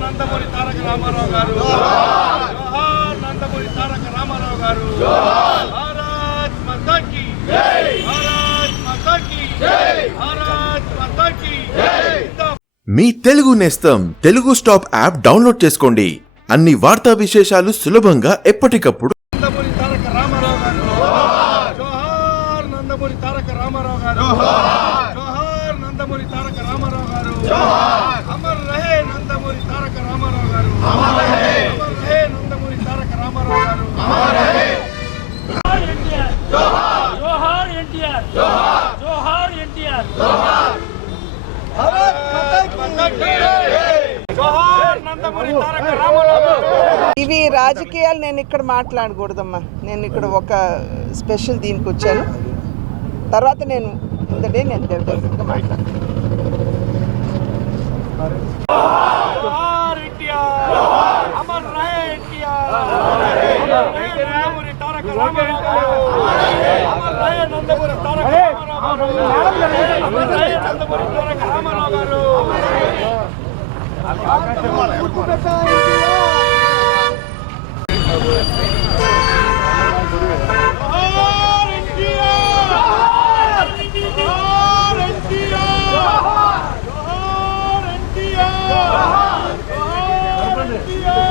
నందమూరి తారక రామారావు గారు నందమూరి తారక రామారావు గారు భారత్ మతాకి భారత్ మతాకి భారత్ మతాకి మీ తెలుగు నేస్తం తెలుగు స్టాప్ యాప్ డౌన్లోడ్ చేసుకోండి. అన్ని వార్తా విశేషాలు సులభంగా ఎప్పటికప్పుడు నందమూరి తారక రామారావు గారు. నందమూరి తారక రామారావు గారు జోహార్ నందమూరి తారక రామారావు గారు అమర్ రహే నందమూరి తారక రామారావు గారు అమర్ రహే నందమూరి తారక రామారావు గారు జోహార్ ఎన్టీఆర్ జోహార్ ఇవి రాజకీయాలు నేను ఇక్కడ మాట్లాడకూడదమ్మా. నేను ఇక్కడ ఒక స్పెషల్ దీనికి వచ్చాను. తర్వాత నేను ఇంతటే నేను డెఫినెట్గా మాట్లాడతాను జోహార్ ఎన్టీఆర్ అమర్ రహే ఎన్టీఆర్ అమర్ రహే నందమూరి తారక రామారావు! గారు అమర్ రహే నందమూరి తారక రామారావు గారు అమర్ రహే నందమూరి తారక రామారావు గారు జోహార్ ఎన్టీఆర్ జోహార్ ఎన్టీఆర్ జోహార్ ఎన్టీఆర్ జోహార్ ఎన్టీఆర్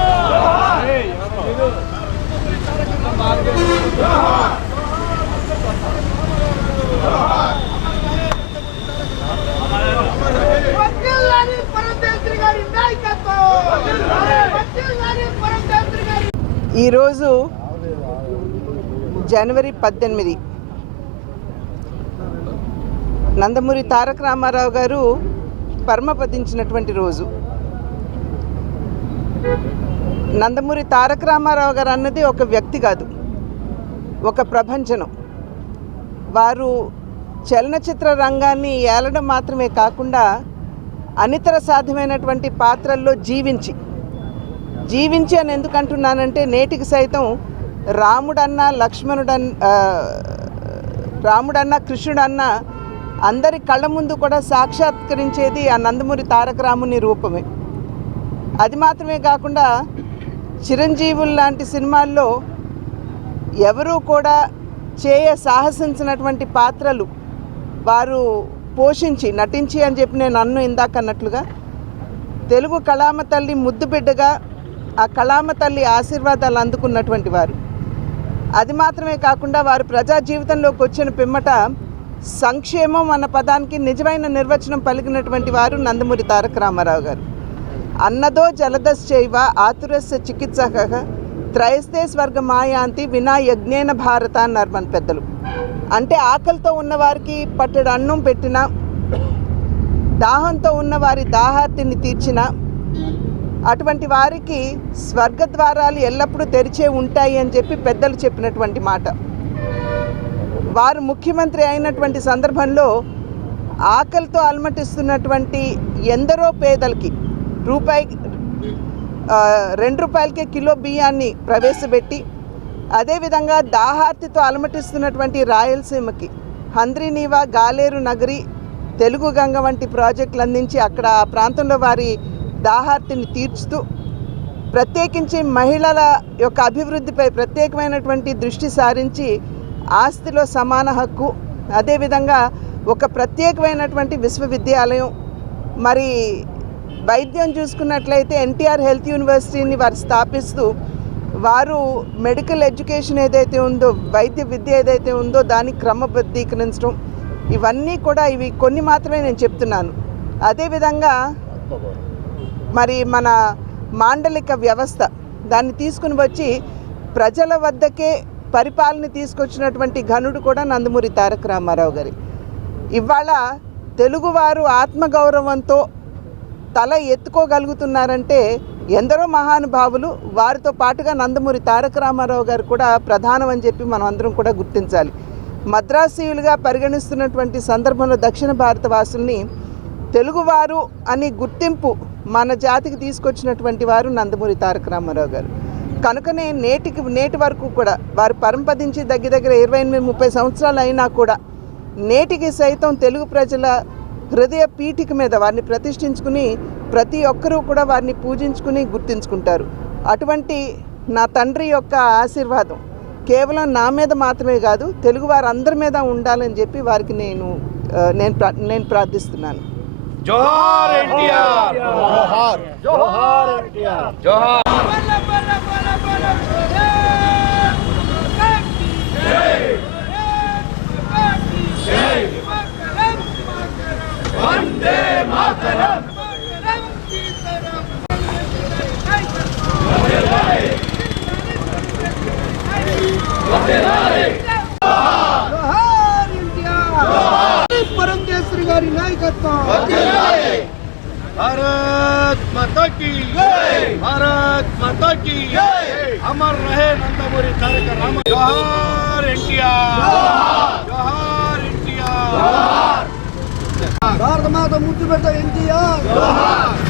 వకీల్లారి పరమేశ్వరి గారి నాయకత్వం వకీల్లారి పరమేశ్వరి గారి ఈరోజు జనవరి పద్దెనిమిది. నందమూరి తారక రామారావు గారు పరమపదించినటువంటి రోజు. నందమూరి తారక రామారావు గారు అన్నది ఒక వ్యక్తి కాదు ఒక ప్రపంచనం వారు చలనచిత్ర రంగాన్ని ఏలడం మాత్రమే కాకుండా అనితర సాధ్యమైనటువంటి పాత్రల్లో జీవించి జీవించి అని ఎందుకు అంటున్నానంటే నేటికి సైతం రాముడన్న లక్ష్మణుడన్ రాముడన్న కృష్ణుడన్న అందరి కళ్ళ ముందు కూడా సాక్షాత్కరించేది ఆ నందమూరి తారక రాముని రూపమే. అది మాత్రమే కాకుండా చిరంజీవులు లాంటి సినిమాల్లో ఎవరూ కూడా చేయ సాహసించినటువంటి పాత్రలు వారు పోషించి నటించి అని చెప్పి నేను అన్ను ఇందాక అన్నట్లుగా తెలుగు కళామ తల్లి ముద్దు బిడ్డగా ఆ కళామ తల్లి ఆశీర్వాదాలు అందుకున్నటువంటి వారు. అది మాత్రమే కాకుండా వారు ప్రజా జీవితంలోకి వచ్చిన పిమ్మట సంక్షేమం అన్న పదానికి నిజమైన నిర్వచనం పలికినటువంటి వారు నందమూరి తారక రామారావు గారు. అన్నదో జలదస్ చైవ ఆతురస్య చికిత్స త్రయస్తే స్వర్గ మాయాంతి వినా యజ్ఞేన భారత అన్నారు మన పెద్దలు. అంటే ఆకలితో ఉన్నవారికి పట్టెడు అన్నం పెట్టినా దాహంతో ఉన్న వారి దాహార్తిని తీర్చిన అటువంటి వారికి స్వర్గద్వారాలు ఎల్లప్పుడూ తెరిచే ఉంటాయి అని చెప్పి పెద్దలు చెప్పినటువంటి మాట. వారు ముఖ్యమంత్రి అయినటువంటి సందర్భంలో ఆకలితో అలమటిస్తున్నటువంటి ఎందరో పేదలకి రూపాయి రెండు రూపాయలకే కిలో బియ్యాన్ని ప్రవేశపెట్టి అదేవిధంగా దాహార్తితో అలమటిస్తున్నటువంటి రాయలసీమకి హంద్రీనీవా గాలేరు నగరి తెలుగు గంగ వంటి ప్రాజెక్టులు అందించి అక్కడ ఆ ప్రాంతంలో వారి దాహార్తిని తీర్చుతూ ప్రత్యేకించి మహిళల యొక్క అభివృద్ధిపై ప్రత్యేకమైనటువంటి దృష్టి సారించి ఆస్తిలో సమాన హక్కు అదేవిధంగా ఒక ప్రత్యేకమైనటువంటి విశ్వవిద్యాలయం. మరి వైద్యం చూసుకున్నట్లయితే ఎన్టీఆర్ హెల్త్ యూనివర్సిటీని వారు స్థాపిస్తూ వారు మెడికల్ ఎడ్యుకేషన్ ఏదైతే ఉందో వైద్య విద్య ఏదైతే ఉందో దాన్ని క్రమబద్ధీకరించడం. ఇవన్నీ కూడా ఇవి కొన్ని మాత్రమే నేను చెప్తున్నాను. అదేవిధంగా మరి మన మాండలిక వ్యవస్థ దాన్ని తీసుకుని వచ్చి ప్రజల వద్దకే పరిపాలన తీసుకొచ్చినటువంటి ఘనుడు కూడా నందమూరి తారక రామారావు గారి. ఇవాళ తెలుగువారు ఆత్మగౌరవంతో తల ఎత్తుకోగలుగుతున్నారంటే ఎందరో మహానుభావులు వారితో పాటుగా నందమూరి తారక రామారావు గారు కూడా ప్రధానం అని చెప్పి మనం అందరం కూడా గుర్తించాలి. మద్రాసీయులుగా పరిగణిస్తున్నటువంటి సందర్భంలో దక్షిణ భారత వాసుల్ని తెలుగువారు అని గుర్తింపు మన జాతికి తీసుకొచ్చినటువంటి వారు నందమూరి తారక రామారావు గారు. కనుకనే నేటికి నేటి వరకు కూడా వారు పరంపదించి దగ్గర దగ్గర ఇరవై ఎనిమిది ముప్పై సంవత్సరాలు అయినా కూడా నేటికి సైతం తెలుగు ప్రజల హృదయ పీఠిక మీద వారిని ప్రతిష్ఠించుకుని ప్రతి ఒక్కరూ కూడా వారిని పూజించుకుని గుర్తించుకుంటారు. అటువంటి నా తండ్రి యొక్క ఆశీర్వాదం కేవలం నా మీద మాత్రమే కాదు తెలుగు వారందరి మీద ఉండాలని చెప్పి వారికి నేను నేను ప్రా నేను ప్రార్థిస్తున్నాను. జోహార్ ఎన్టీఆర్ జోహార్ జోహార్ బల బల బల బల జై జై పరందేశ్వరి గారి నాయకత్వం भारत माता की भारत माता की अमर रहे नंदमुरी तारक राम जोहार एनटीआर जोहार एनटीआर భారత మాత ముద్దు పెట్ట ఎన్టీఆర్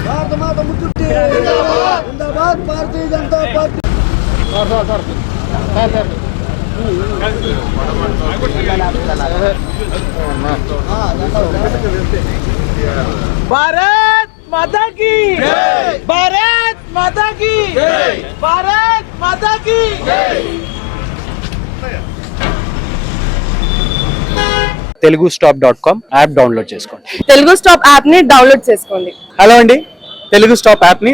భారత మాత ముద్దు జిందాబాద్ Bharatiya Janata party Bharat Mata Bharat Mata Bharat Mata Telugu stop dot com app download చేసుకోండి. తెలుగు స్టాప్ యాప్ని డౌన్లోడ్ చేసుకోండి. హలో అండి తెలుగు స్టాప్ యాప్ని